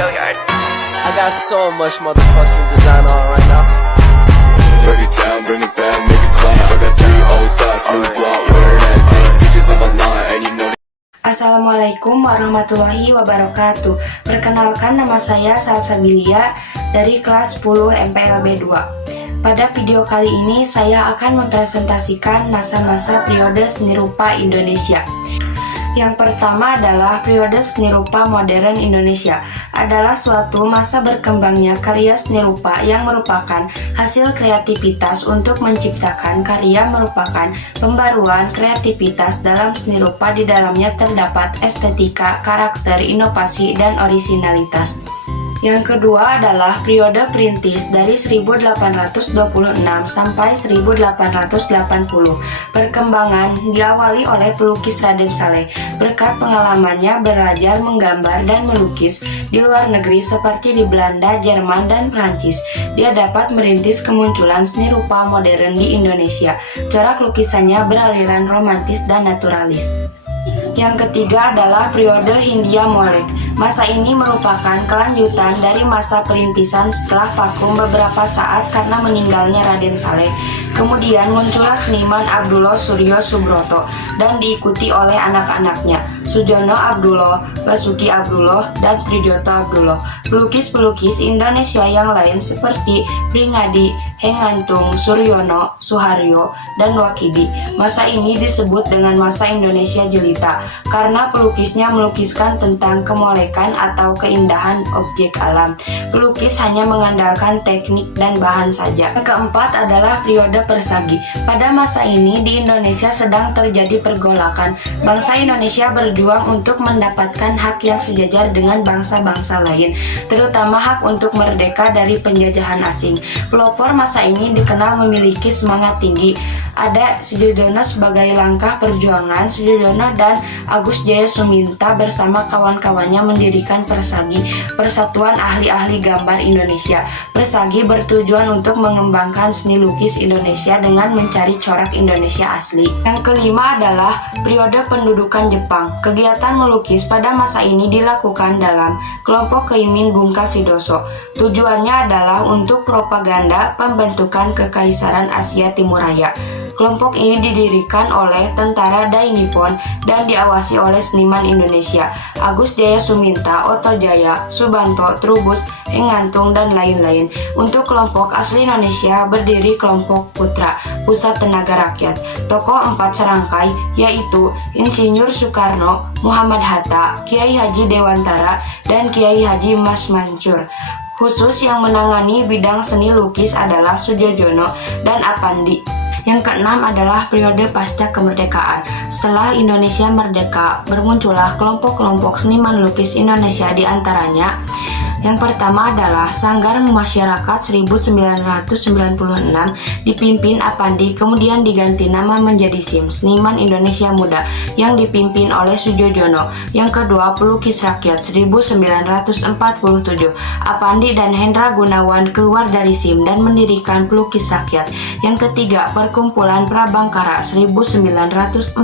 I got so much motherfucking design on right now. Break it down, bring it back, make it clap. I got 3 old thoughts, new block, where that day. Bitches on my line, and you know. Assalamualaikum warahmatullahi wabarakatuh. Perkenalkan, nama saya Salsabilia dari kelas 10 MPLB 2. Pada video kali ini saya akan mempresentasikan masa-masa periode seni rupa Indonesia. Yang pertama adalah periode seni rupa modern Indonesia. Adalah suatu masa berkembangnya karya seni rupa yang merupakan hasil kreativitas untuk menciptakan karya, merupakan pembaruan kreativitas dalam seni rupa. Di dalamnya terdapat estetika, karakter, inovasi, dan orisinalitas. Yang kedua adalah periode perintis dari 1826 sampai 1880. Perkembangan diawali oleh pelukis Raden Saleh. Berkat pengalamannya belajar menggambar dan melukis di luar negeri seperti di Belanda, Jerman, dan Prancis, dia dapat merintis kemunculan seni rupa modern di Indonesia. Corak lukisannya beraliran romantis dan naturalis. Yang ketiga adalah periode Hindia Molek. Masa ini merupakan kelanjutan dari masa perintisan setelah vakum beberapa saat karena meninggalnya Raden Saleh. Kemudian muncullah seniman Abdullah Suryo Subroto dan diikuti oleh anak-anaknya Sujono Abdullah, Basuki Abdullah, dan Trijoto Abdullah. Pelukis-pelukis Indonesia yang lain seperti Pringadi, Hengantung, Suryono, Suharyo, dan Wakidi. Masa ini disebut dengan masa Indonesia Jelita karena pelukisnya melukiskan tentang kemolekan atau keindahan objek alam. Pelukis hanya mengandalkan teknik dan bahan saja. Yang keempat adalah periode Persagi. Pada masa ini di Indonesia sedang terjadi pergolakan. Bangsa Indonesia berjuang untuk mendapatkan hak yang sejajar dengan bangsa-bangsa lain, terutama hak untuk merdeka dari penjajahan asing. Pelopor masa ini dikenal memiliki semangat tinggi. Ada Sujodono sebagai langkah perjuangan. Sujodono dan Agus Jaya Suminta bersama kawan-kawannya mendirikan Persagi, Persatuan Ahli-Ahli Gambar Indonesia. Persagi bertujuan untuk mengembangkan seni lukis Indonesia dengan mencari corak Indonesia asli. Yang kelima adalah periode pendudukan Jepang. Kegiatan melukis pada masa ini dilakukan dalam kelompok Keimin Bungkasidoso. Tujuannya adalah untuk propaganda pembentukan Kekaisaran Asia Timur Raya. Kelompok ini didirikan oleh tentara Dai Nippon dan diawasi oleh seniman Indonesia Agus Jaya Suminta, Oto Jaya, Subanto, Trubus, Hengantung, dan lain-lain. Untuk kelompok asli Indonesia berdiri kelompok Putra, Pusat Tenaga Rakyat. Tokoh 4 serangkai yaitu Insinyur Soekarno, Muhammad Hatta, Kiai Haji Dewantara, dan Kiai Haji Mas Mansur. Khusus yang menangani bidang seni lukis adalah Sujojono dan Apandi. Yang keenam adalah periode pasca kemerdekaan. Setelah Indonesia merdeka, bermuncullah kelompok-kelompok seniman lukis Indonesia, di antaranya yang pertama adalah Sanggar Masyarakat 1996 dipimpin Apandi, kemudian diganti nama menjadi SIM, Seniman Indonesia Muda, yang dipimpin oleh Sujojono. Yang kedua, Pelukis Rakyat 1947. Apandi dan Hendra Gunawan keluar dari SIM dan mendirikan Pelukis Rakyat. Yang ketiga, Perkumpulan Prabangkara 1948.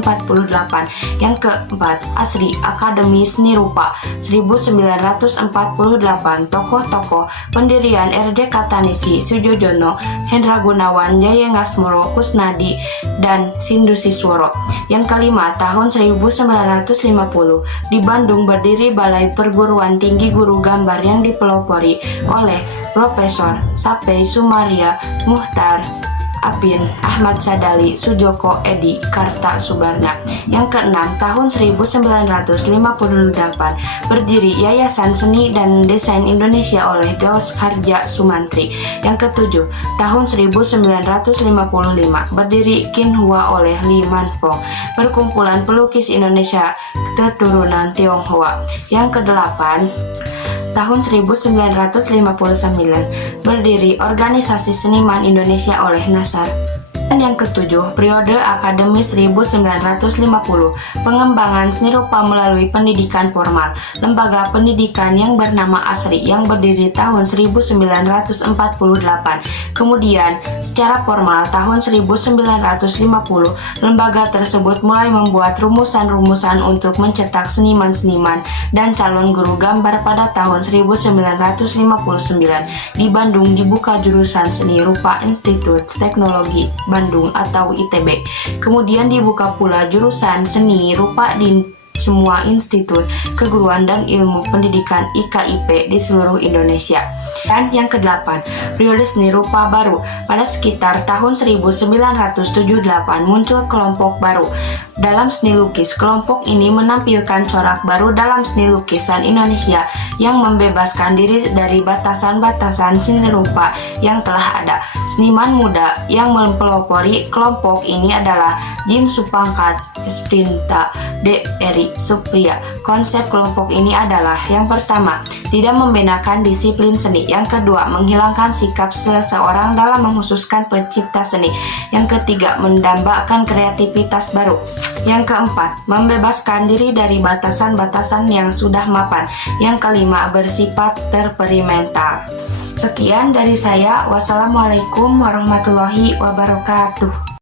Yang keempat, ASRI, Akademi Seni Rupa 1948. Tokoh-tokoh pendirian RJ Katanisi, Sujojono, Hendra Gunawan, Jaya Ngasmoro, Kusnadi, dan Sindu Sisworo. Yang kelima, tahun 1950 di Bandung berdiri Balai Perguruan Tinggi Guru Gambar yang dipelopori oleh Profesor Sapei Sumaria, Muhtar Apin, Ahmad Sadali, Sujoko Edi, Karta Subarna. Yang keenam, tahun 1958 berdiri Yayasan Seni dan Desain Indonesia oleh Gaus Harja Sumantri. Yang ketujuh, tahun 1955 berdiri Kinhua oleh Li Manfong, Perkumpulan Pelukis Indonesia keturunan Tionghoa. Yang kedelapan, tahun 1959 berdiri Organisasi Seniman Indonesia oleh Nasar Dan yang ketujuh, periode akademis 1950, pengembangan seni rupa melalui pendidikan formal. Lembaga pendidikan yang bernama ASRI yang berdiri tahun 1948. Kemudian, secara formal tahun 1950, lembaga tersebut mulai membuat rumusan-rumusan untuk mencetak seniman-seniman dan calon guru gambar. Pada tahun 1959, di Bandung dibuka jurusan Seni Rupa Institut Teknologi Bandung atau ITB. Kemudian dibuka pula jurusan Seni Rupa di semua institut keguruan dan ilmu pendidikan IKIP di seluruh Indonesia. Dan yang kedelapan, periode seni rupa baru. Pada sekitar tahun 1978 muncul kelompok baru dalam seni lukis. Kelompok ini menampilkan corak baru dalam seni lukisan Indonesia yang membebaskan diri dari batasan-batasan seni rupa yang telah ada. Seniman muda yang mempelopori kelompok ini adalah Jim Supangkat, Sprinta, D. Eri Supriya. Konsep kelompok ini adalah: yang pertama, tidak membedakan disiplin seni; yang kedua, menghilangkan sikap seseorang dalam menghususkan pencipta seni; yang ketiga, mendambakan kreativitas baru; yang keempat, membebaskan diri dari batasan-batasan yang sudah mapan; yang kelima, bersifat eksperimental. Sekian dari saya. Wassalamualaikum warahmatullahi wabarakatuh.